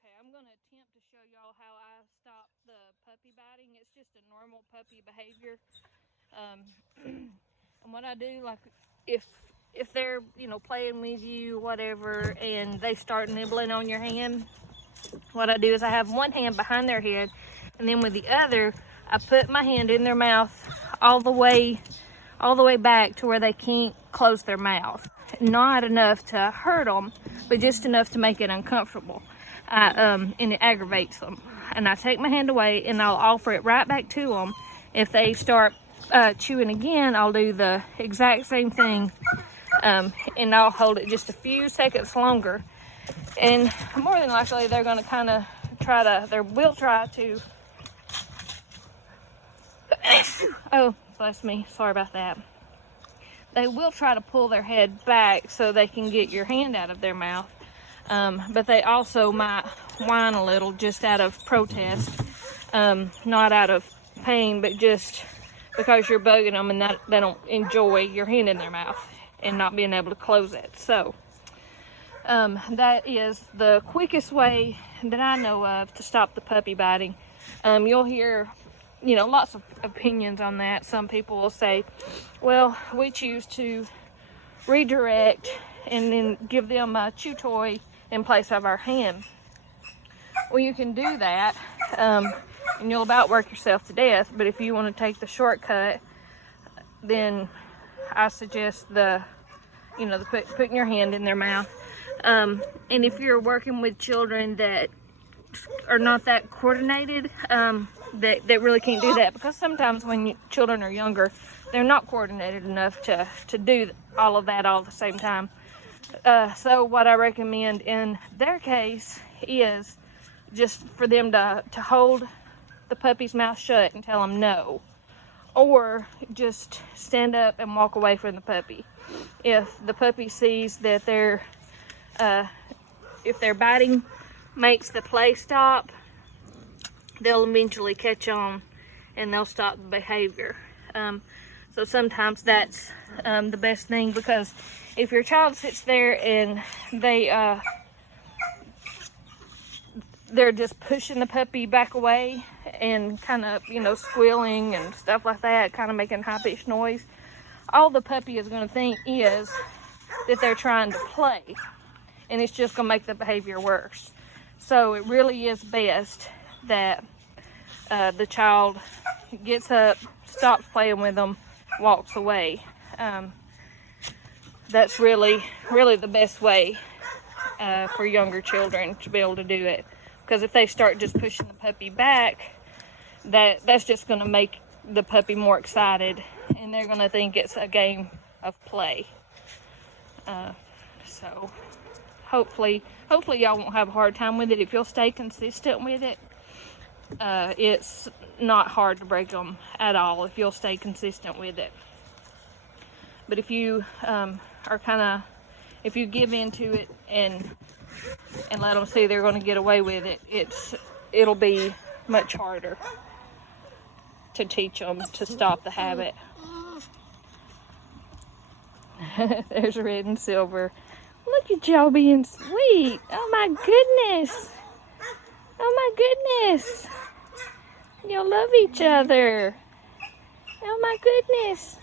Okay, I'm going to attempt to show y'all how I stop the puppy biting. It's just a normal puppy behavior. And what I do, like, if they're, playing with you, whatever, and they start nibbling on your hand, what I do is I have one hand behind their head, and then with the other, I put my hand in their mouth all the way back to where they can't close their mouth. Not enough to hurt them, but just enough to make it uncomfortable. And it aggravates them. And I take my hand away, and I'll offer it right back to them. If they start chewing again, I'll do the exact same thing, and I'll hold it just a few seconds longer. And more than likely, they're going to kind of will try to. Oh, bless me. Sorry about that. They will try to pull their head back so they can get your hand out of their mouth. But they also might whine a little just out of protest, not out of pain, but just because you're bugging them and that they don't enjoy your hand in their mouth and not being able to close it. So that is the quickest way that I know of to stop the puppy biting. You'll hear, lots of opinions on that. Some people will say, well, we choose to redirect and then give them a chew toy in place of our hand. Well, you can do that, and you'll about work yourself to death. But if you want to take the shortcut, then I suggest putting your hand in their mouth. And if you're working with children that are not that coordinated, that really can't do that, because sometimes when children are younger, they're not coordinated enough to do all of that all at the same time. So what I recommend in their case is just for them to hold the puppy's mouth shut and tell them no, or just stand up and walk away from the puppy. If the puppy sees that if their biting makes the play stop, they'll eventually catch on and they'll stop the behavior. So sometimes that's the best thing, because if your child sits there and they're just pushing the puppy back away and kind of, squealing and stuff like that, kind of making high-pitched noise, all the puppy is going to think is that they're trying to play, and it's just going to make the behavior worse. So it really is best that the child gets up, stops playing with them, walks away. That's really, really the best way for younger children to be able to do it. Because if they start just pushing the puppy back, that's just going to make the puppy more excited, and they're going to think it's a game of play. So hopefully y'all won't have a hard time with it if you'll stay consistent with it. It's not hard to break them at all if you'll stay consistent with it. But if you if you give into it and let them see they're going to get away with it, it'll be much harder to teach them to stop the habit. There's Red and Silver. Look at y'all being sweet. Oh my goodness. Oh my goodness. Y'all love each other. Oh my goodness.